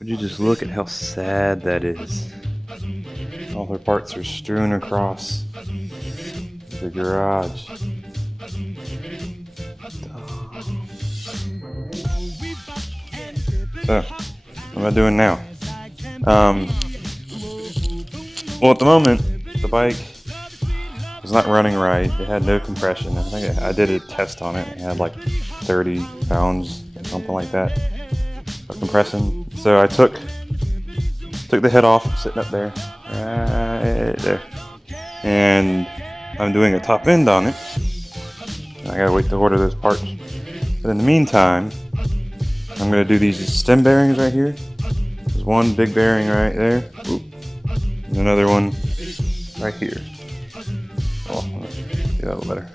Would you just look at how sad that is? All their parts are strewn across the garage. So, what am I doing now? Well, at the moment, the bike was not running right. It had no compression. I think I did a test on it. It had like 30 pounds, something like that, of compression. So I took the head off, sitting up there, right there, and I'm doing a top end on it. I gotta wait to order those parts. But in the meantime, I'm gonna do these stem bearings right here. There's one big bearing right there. Oop. And another one right here. Oh, let's see that a little better.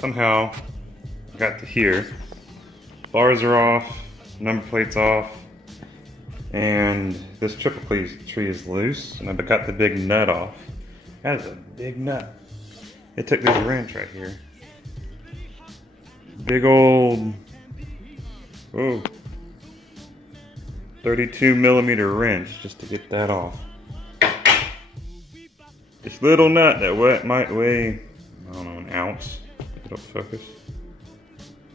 Somehow I got to here. Bars are off, number plate's off, and this triple tree is loose, and I got the big nut off. That is a big nut. It took this wrench right here. Big old, whoa, 32 millimeter wrench just to get that off. This little nut that might weigh, I don't know, an ounce. It'll focus.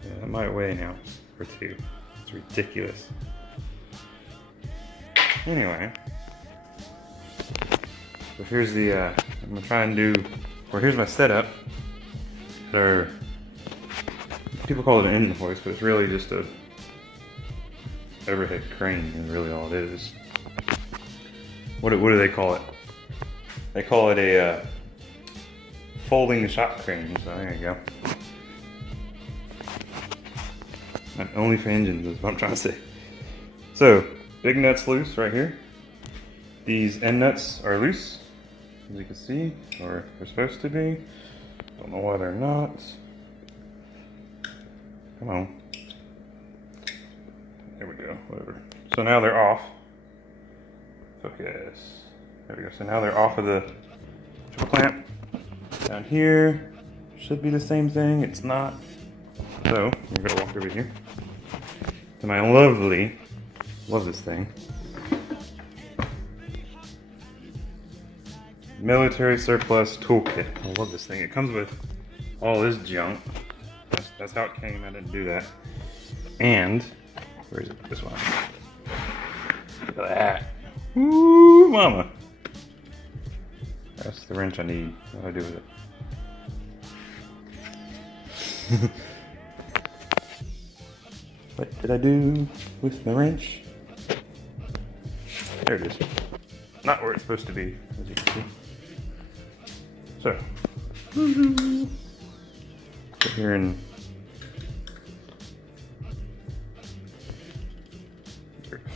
Yeah, that might weigh an ounce or two. It's ridiculous. Anyway, so here's the, I'm gonna try and do, or here's my setup. People call it an engine hoist, but it's really just a overhead crane, is really all it is. What do they call it? They call it a folding shop crane, so there you go. Not only for engines is what I'm trying to say. So, big nut's loose right here. These end nuts are loose, as you can see, or they're supposed to be. Don't know why they're not. Come on. There we go, whatever. So now they're off. Focus. There we go. So now they're off of the triple clamp. Down here should be the same thing. It's not. So I'm gonna walk over here to my lovely, love this thing, military surplus toolkit. I love this thing. It comes with all this junk. That's how it came. I didn't do that. And where is it? This one. Look at that. Woo, mama. That's the wrench I need. What do I do with it? What did I do with the wrench? There it is. Not where it's supposed to be, as you can see. So, put here in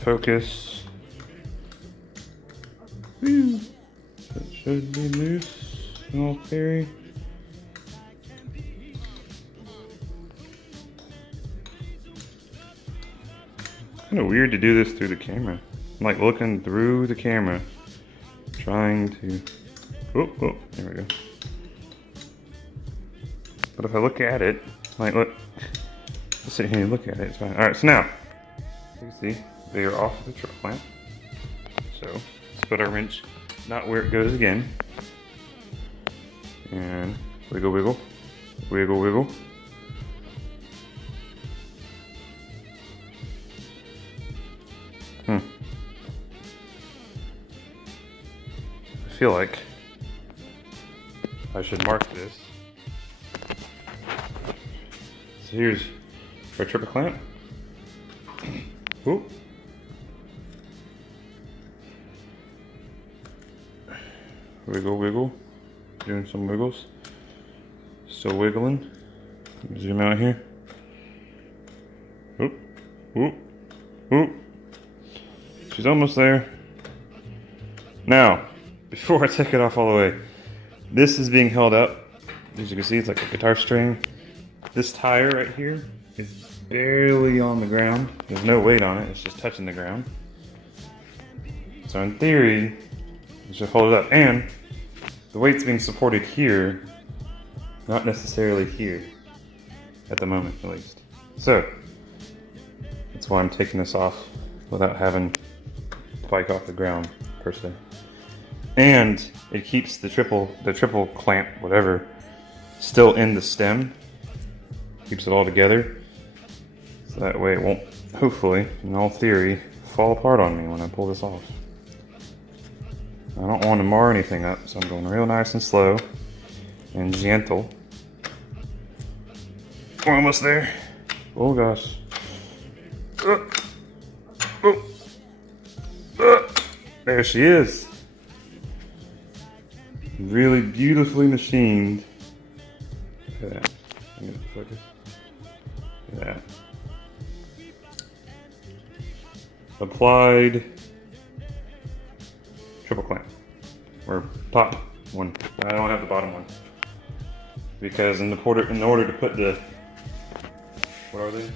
focus. Woo. It should be loose in all theory. Kind of weird to do this through the camera. I'm like looking through the camera, trying to. Oh, there we go. But if I look at it, like look, just sit here and look at it. It's fine. All right, so now you can see they are off the triple clamp. So let's put our wrench not where it goes again, and wiggle, wiggle, wiggle, wiggle. I feel like I should mark this. So here's our triple clamp. Ooh. Wiggle, wiggle. Doing some wiggles. Still wiggling. Zoom out here. Oop, oop, oop. She's almost there. Now, before I take it off all the way, this is being held up. As you can see, it's like a guitar string. This tire right here is barely on the ground. There's no weight on it, it's just touching the ground. So in theory, you should hold it up. And the weight's being supported here, not necessarily here, at the moment at least. So, that's why I'm taking this off without having the bike off the ground, per se. And it keeps the triple clamp, whatever, still in the stem. Keeps it all together. So that way it won't, hopefully, in all theory, fall apart on me when I pull this off. I don't want to mar anything up, so I'm going real nice and slow and gentle. We're almost there. Oh gosh. There she is. Really beautifully machined. Look at that. I'm gonna focus. Look at that. Applied triple clamp. Or top one. I don't have the bottom one. Because in order to put the, what are they?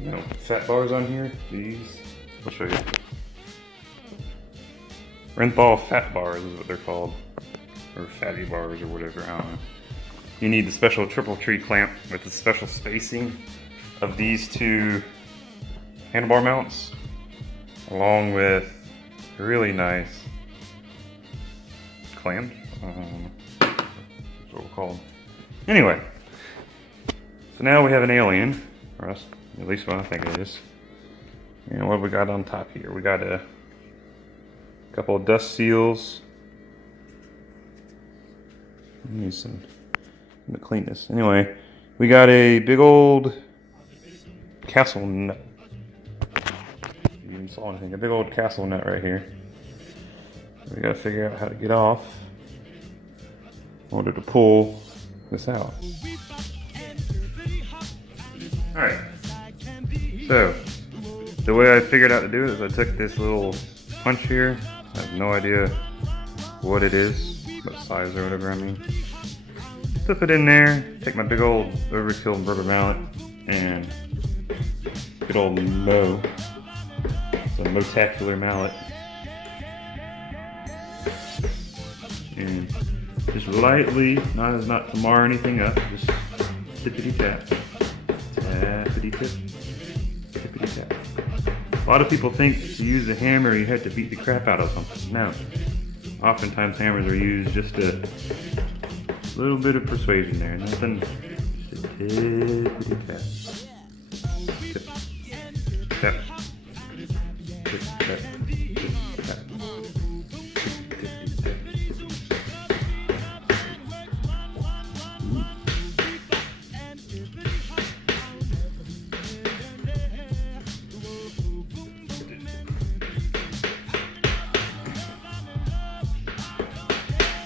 No, fat bars on here. These. I'll show you. Renthal fat bars is what they're called. Or fatty bars or whatever, I don't know. You need the special triple tree clamp with the special spacing of these two handlebar mounts, along with a really nice clamp. That's what we're called. Anyway, so now we have an alien, or us, at least what I think it is. And what have we got on top here? We got a couple of dust seals. Need some to clean this. Anyway, we got a big old castle nut. You even saw anything? A big old castle nut right here. We gotta figure out how to get off in order to pull this out. Alright. So, the way I figured out to do it is I took this little punch here. I have no idea what it is, what size or whatever I mean. Slip it in there, take my big old overkill rubber mallet, and good old Mo. It's a Motacular mallet. And just lightly, not to mar anything up, just tippity tap. Tappity tip. Tippity tap. A lot of people think to use a hammer you have to beat the crap out of something. No. Oftentimes hammers are used just a little bit of persuasion there. Nothing, just a Tippity tap. Tip, tap. Tip, tap. Tip, tap. Tippity tap.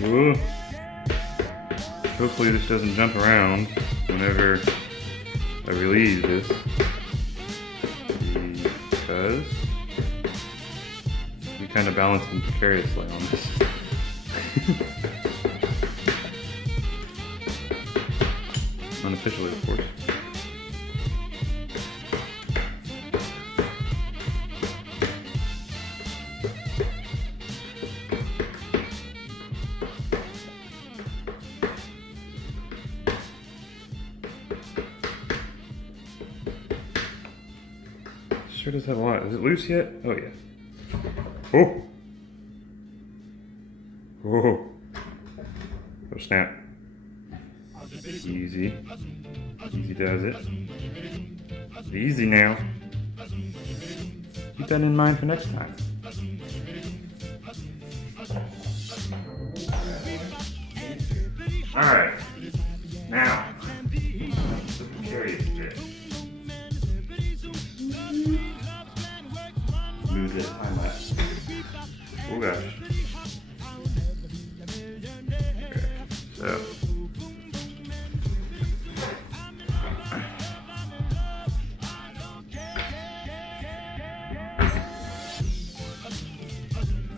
Ooh. Hopefully this doesn't jump around whenever I release this, because we kind of balancing precariously on this. Unofficially, of course. Sure does have a lot. Is it loose yet? Oh yeah. Oh! Whoa! Oh snap. Easy. Easy does it. Easy now. Keep that in mind for next time. Alright. Now, the precarious bit. Move this time lapse. Oh gosh. Okay, so.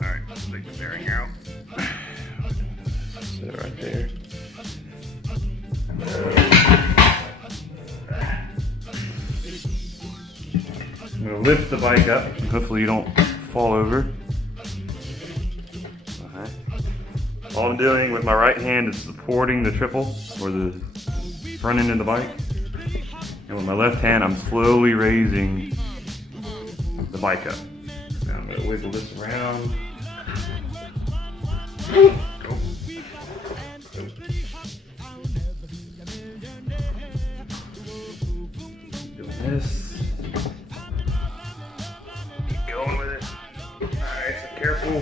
Alright, let's take the bearing out. Set it right there. I'm going to lift the bike up, and hopefully you don't fall over. All I'm doing with my right hand is supporting the triple, or the front end of the bike. And with my left hand, I'm slowly raising the bike up. Now I'm going to wiggle this around. Go. Doing this. Going with it. Alright, so careful.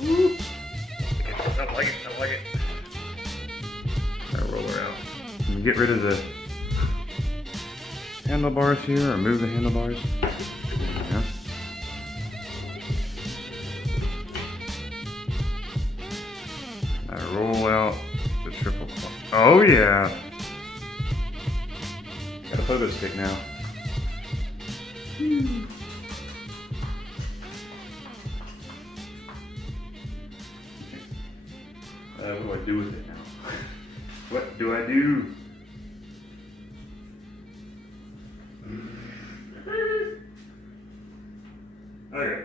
Woo. I don't like it, I don't like it. I'll roll her out. I'm gonna get rid of the handlebars here, or move the handlebars. Yeah. I roll out the triple club. Oh yeah! Got a photo stick now. What do I do with it now? What do I do? Okay.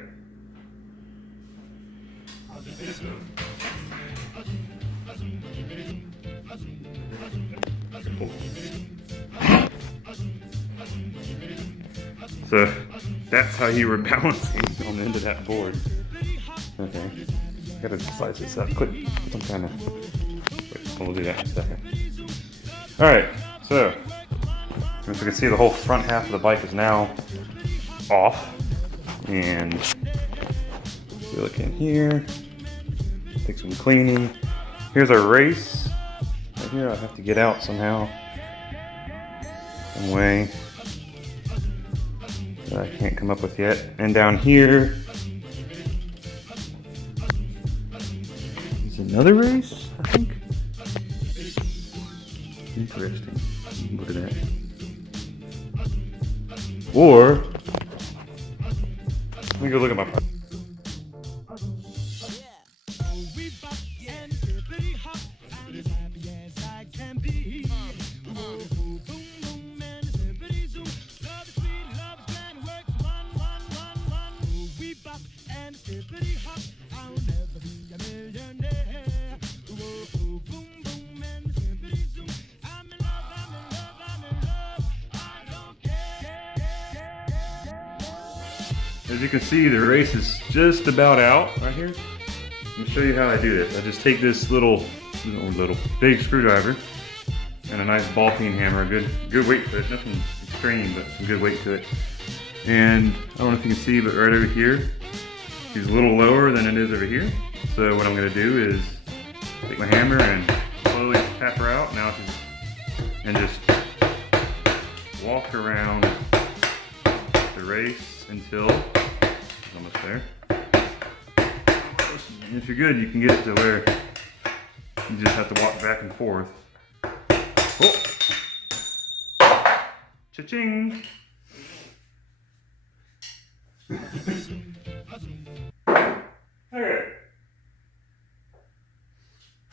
So that's how you were balancing on the end of that board. Okay. I gotta slice this up. Put some kind of. Wait, we'll do that in a second. Alright, so as you can see, the whole front half of the bike is now off. And we look in here, take some cleaning. Here's our race. Right here, I have to get out somehow. Some way that I can't come up with yet. And down here is another race, I think. Interesting. Look at that. Or let me go look at my part. As you can see, the race is just about out right here. Let me show you how I do this. I just take this little big screwdriver and a nice ball peen hammer, good weight to it, nothing extreme, but some good weight to it. And I don't know if you can see, but right over here, is a little lower than it is over here. So what I'm gonna do is take my hammer and slowly tap her out, and just walk around the race until it's almost there. And if you're good, you can get it to where you just have to walk back and forth. Oh. Cha-ching! Okay.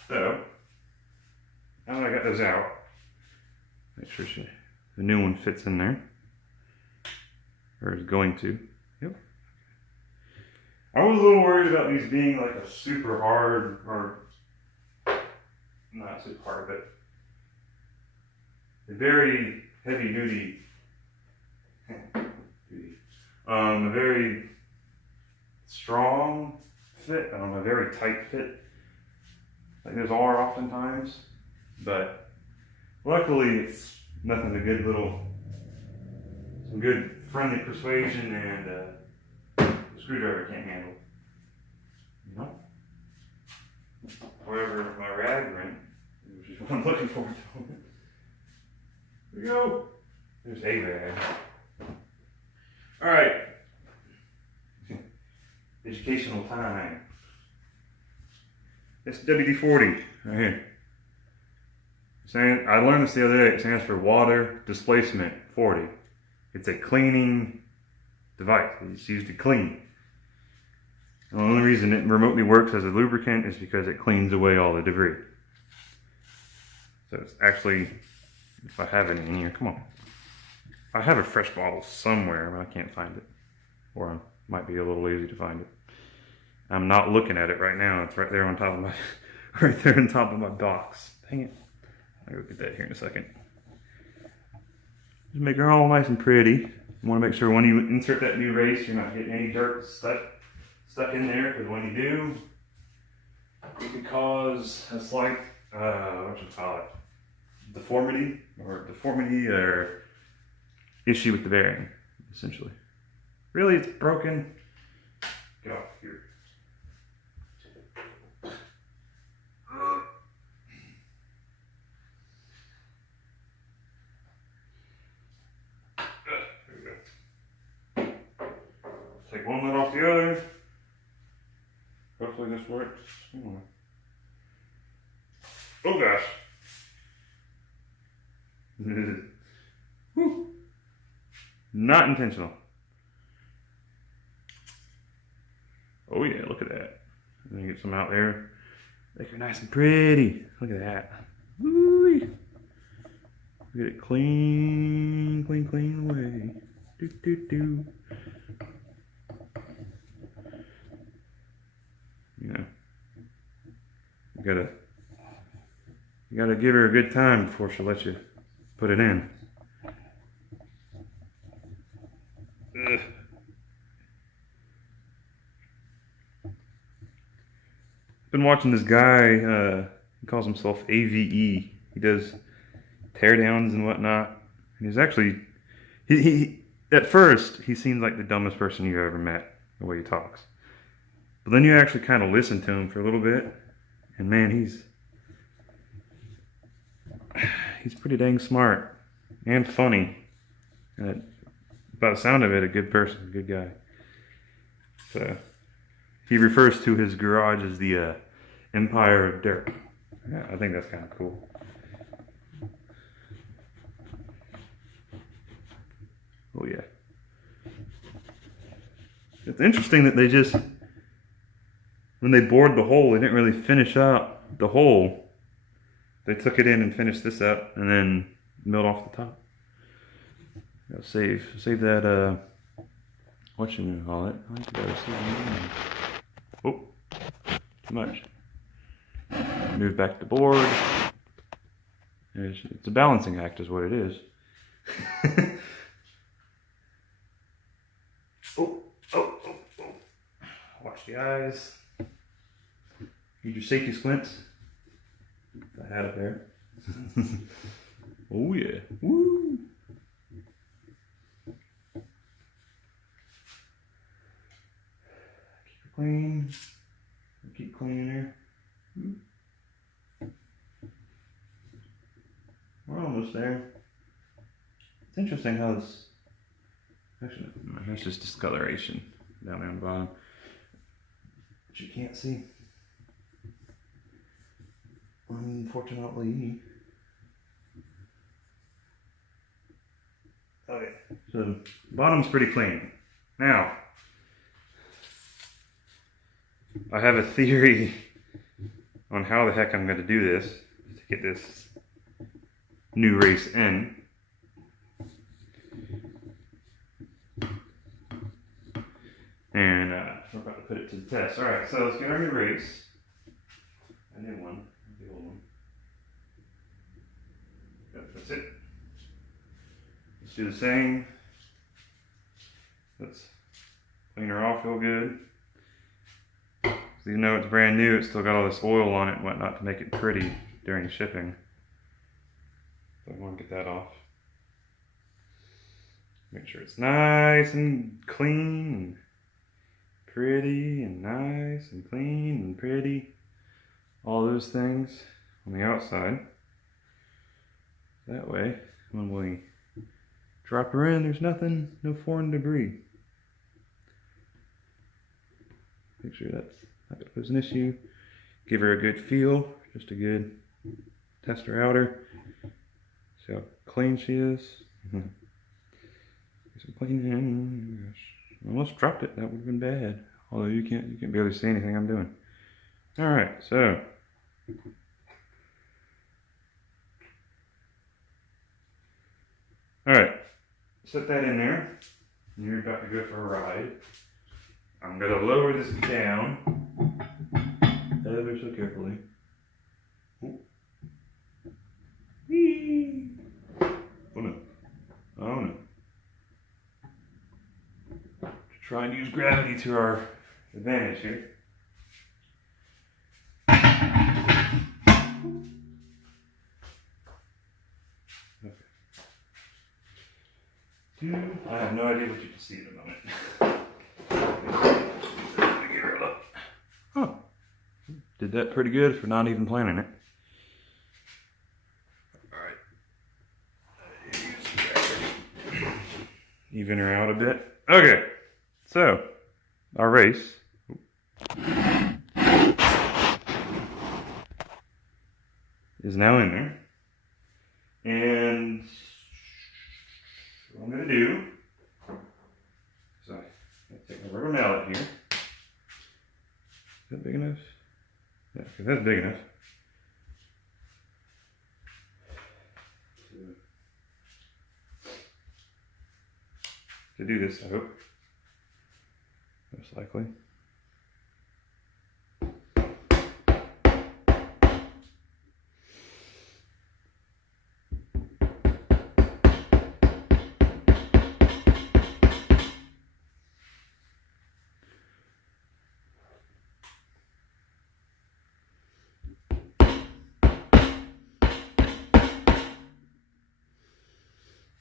So, now that I got those out, make sure the new one fits in there. Or is going to. Yep. I was a little worried about these being like a super hard, or not super hard, but a very heavy duty, a very strong fit, a very tight fit, like those are oftentimes, but luckily it's nothing but some good friendly persuasion and the screwdriver can't handle, you know? However, my rag wrench, which is what I'm looking for, here we go. There's a rag. All right. Educational time. It's WD-40 right here. I learned this the other day. It stands for water displacement 40. It's a cleaning device. It's used to clean. And the only reason it remotely works as a lubricant is because it cleans away all the debris. So it's actually, if I have it in here, come on. I have a fresh bottle somewhere, but I can't find it. Or I might be a little lazy to find it. I'm not looking at it right now. It's right there on top of right there on top of my box. Dang it. I'll go get that here in a second. Just make her all nice and pretty. You want to make sure when you insert that new race, you're not getting any dirt stuck in there, because when you do, it could cause a slight, deformity or issue with the bearing, essentially. Really, it's broken. Get off here. There we go. Take one lid off the other. Hopefully this works. Oh gosh. Whew. Not intentional. Oh yeah, look at that. Let me get some out there. Make her nice and pretty. Look at that. Woo! Get it clean away. Do do do. You know, you gotta give her a good time before she'll let you put it in. Ugh. Been watching this guy, he calls himself AVE. He does teardowns and whatnot. And he's actually, he at first, he seems like the dumbest person you've ever met, the way he talks. But then you actually kind of listen to him for a little bit, and man, he's pretty dang smart and funny. By the sound of it, a good person, a good guy. So he refers to his garage as the Empire of Dirt. Yeah, I think that's kind of cool. Oh yeah. It's interesting that they just, when they bored the hole, they didn't really finish up the hole. They took it in and finished this up, and then milled off the top. Gotta save that, what you gonna call it? I think you gotta save it. Oh, too much. Move back the board. It's a balancing act is what it is. Oh. Watch the eyes. Need your safety squints. I had it there. Oh yeah. Woo! Keep it clean. Keep cleaning there. We're almost there. It's interesting how this. Actually, no, that's just discoloration down there on the bottom, which you can't see. Unfortunately. Okay, so bottom's pretty clean. Now, I have a theory on how the heck I'm going to do this to get this new race in. And we're about to put it to the test. Alright, so let's get our new race. A new one, the old one. Yep, that's it. Let's do the same. Let's clean her off real good. So even though it's brand new, it's still got all this oil on it and whatnot to make it pretty during shipping. So I want to get that off. Make sure it's nice and clean and pretty and nice and clean and pretty. All those things on the outside. That way, when we drop her in, there's nothing, no foreign debris. Make sure that's not going to pose an issue. Give her a good feel, just a good test her outer. See how clean she is. Get some clean in. Gosh, almost dropped it. That would have been bad. Although you can't barely see anything I'm doing. All right, so. All right, set that in there. You're about to go for a ride. I'm gonna lower this down ever so carefully. Oh, oh no. Oh no. To try and use gravity to our advantage here. I have no idea what you can see at the moment. Give her a look. Oh, did that pretty good for not even planning it. All right. Even her out a bit. Okay, so our race is now in there, and what I'm going to do is I'm going to take a rubber mallet here. Is that big enough? Yeah, because that's big enough. To do this, I hope. Most likely.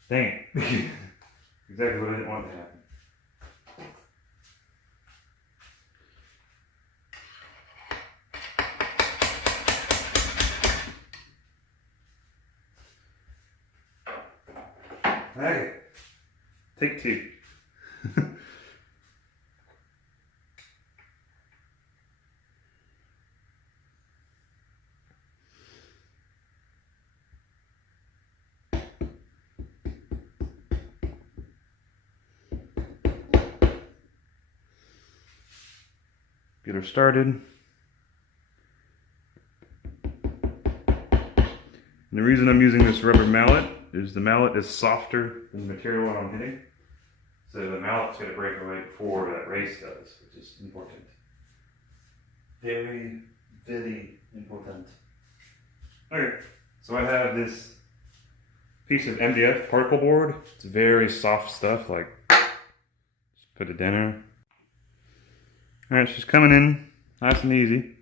Dang it. Exactly what I didn't want to happen. Okay. Take two. Get her started. And the reason I'm using this rubber mallet is the mallet is softer than the material I'm hitting. So the mallet's going to break away before that race does, which is important. Very, very important. Okay, so I have this piece of MDF particle board. It's very soft stuff, like just put it down. Alright, she's coming in nice and easy.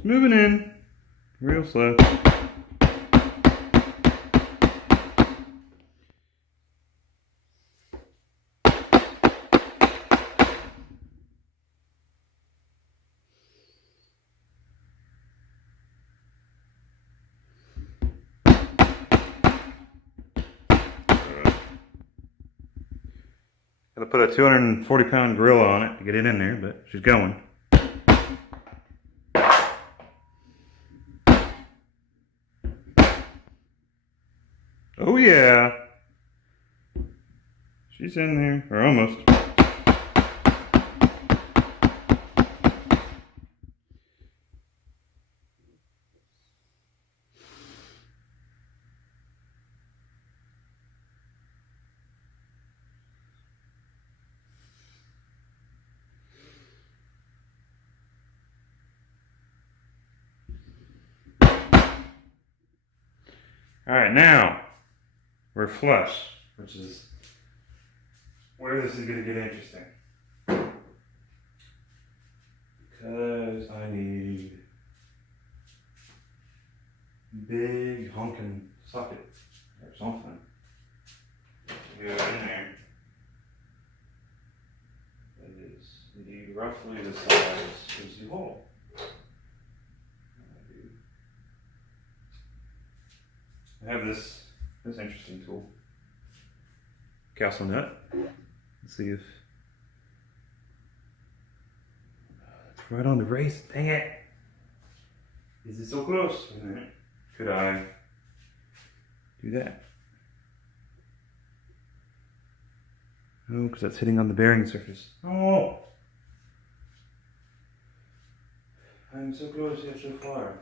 It's moving in real slow. Gotta put a 240-pound gorilla on it to get it in there, but she's going. Oh yeah, she's in there, or almost. All right, now we're flush, which is where this is going to get interesting. Because I need big honking socket or something to go in there. That is indeed roughly the size as the hole. I have this interesting tool, castle nut. Let's see if it's right on the race. Dang it! Is it so close? Wait a minute. Could I do that? No, because that's hitting on the bearing surface. Oh! I'm so close yet so far.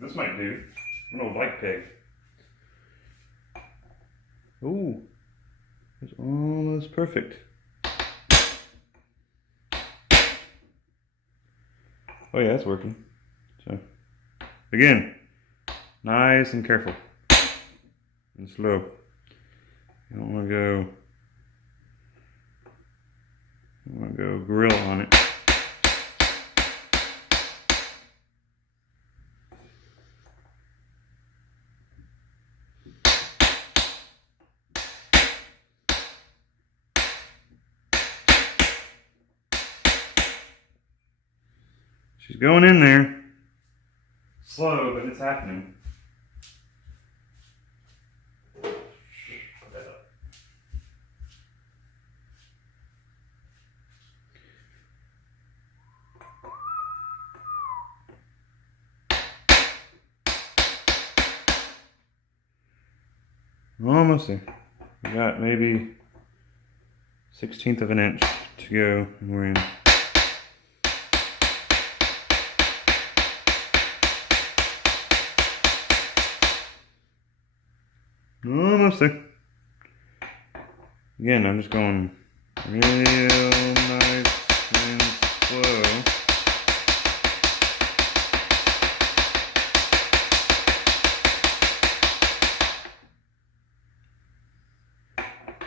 This might do. An old bike peg. Ooh, it's almost perfect. Oh yeah, it's working. So, again, nice and careful and slow. You don't want to go gorilla on it. She's going in there. Slow, but it's happening. Almost there. We got maybe 1/16 of an inch to go, and we're in. Almost there. Again, I'm just going real nice and slow.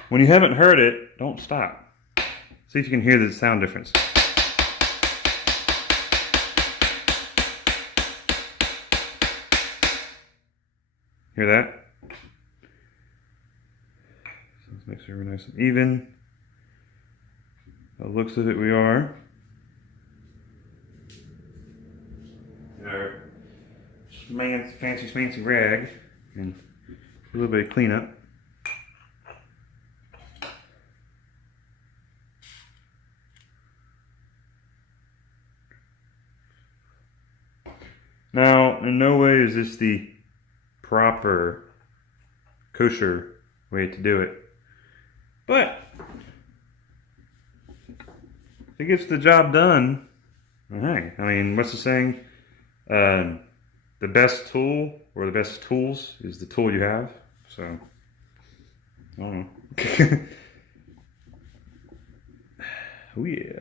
When you haven't heard it, don't stop. See if you can hear the sound difference. Hear that? So let's make sure we're nice and even. By the looks of it, we are. Our fancy schmancy rag and a little bit of cleanup. Now, in no way is this the proper kosher way to do it, but if it gets the job done, hey, I mean, what's the saying? The best tool or the best tools is the tool you have. So, I don't know. Oh yeah!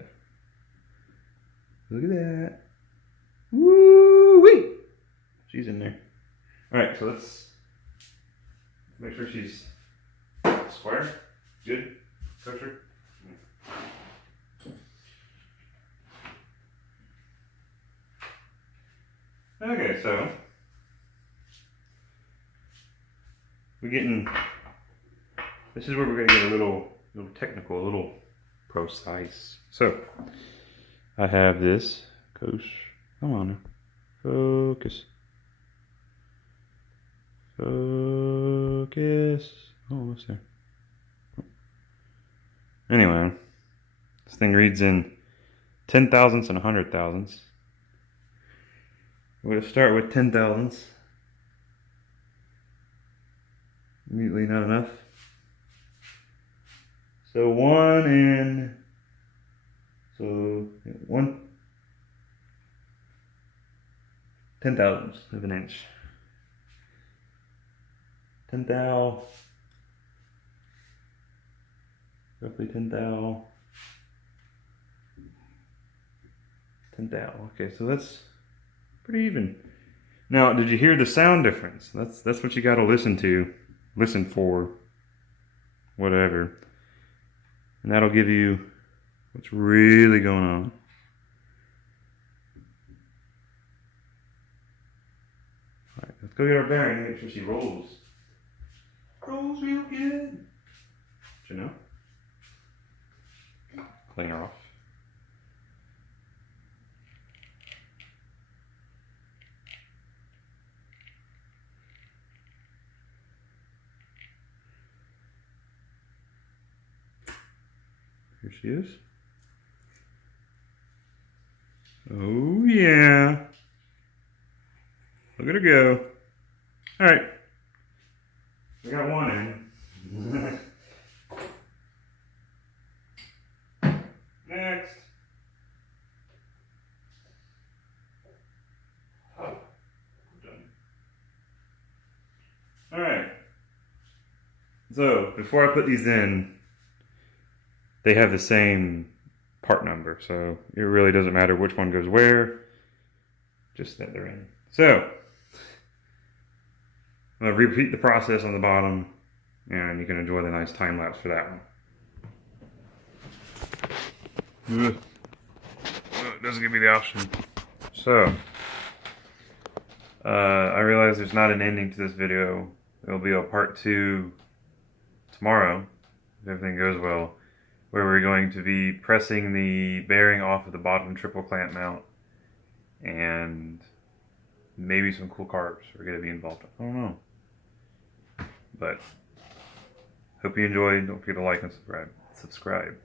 Look at that! Woo-wee! She's in there. All right, so let's make sure she's square, good, kosher. Okay, so this is where we're gonna get a little technical, a little precise. So I have this come on now. Focus. Almost there. Anyway, this thing reads in 10 thousandths and 100 thousandths. We're gonna start with 10 thousandths. Immediately not enough. So 1 10 thousandths of an inch. 10 thou. Roughly 10 thou. 10 thou. Okay, so that's pretty even. Now, did you hear the sound difference? That's what you got to listen to. Listen for. Whatever. And that'll give you what's really going on. Alright, let's go get our bearing and make sure she rolls. Rolls real good. You know? Clean her off. Here she is. Oh yeah. Look at her go. All right. We got one in. Next. Oh, done. All right. So before I put these in, they have the same part number, so it really doesn't matter which one goes where, just that they're in. So, I'm going to repeat the process on the bottom, and you can enjoy the nice time lapse for that one. It doesn't give me the option. So, I realize there's not an ending to this video. There'll be a part 2 tomorrow, if everything goes well, where we're going to be pressing the bearing off of the bottom triple clamp mount, and maybe some cool carbs are going to be involved. I don't know. But hope you enjoyed. Don't forget to like and subscribe.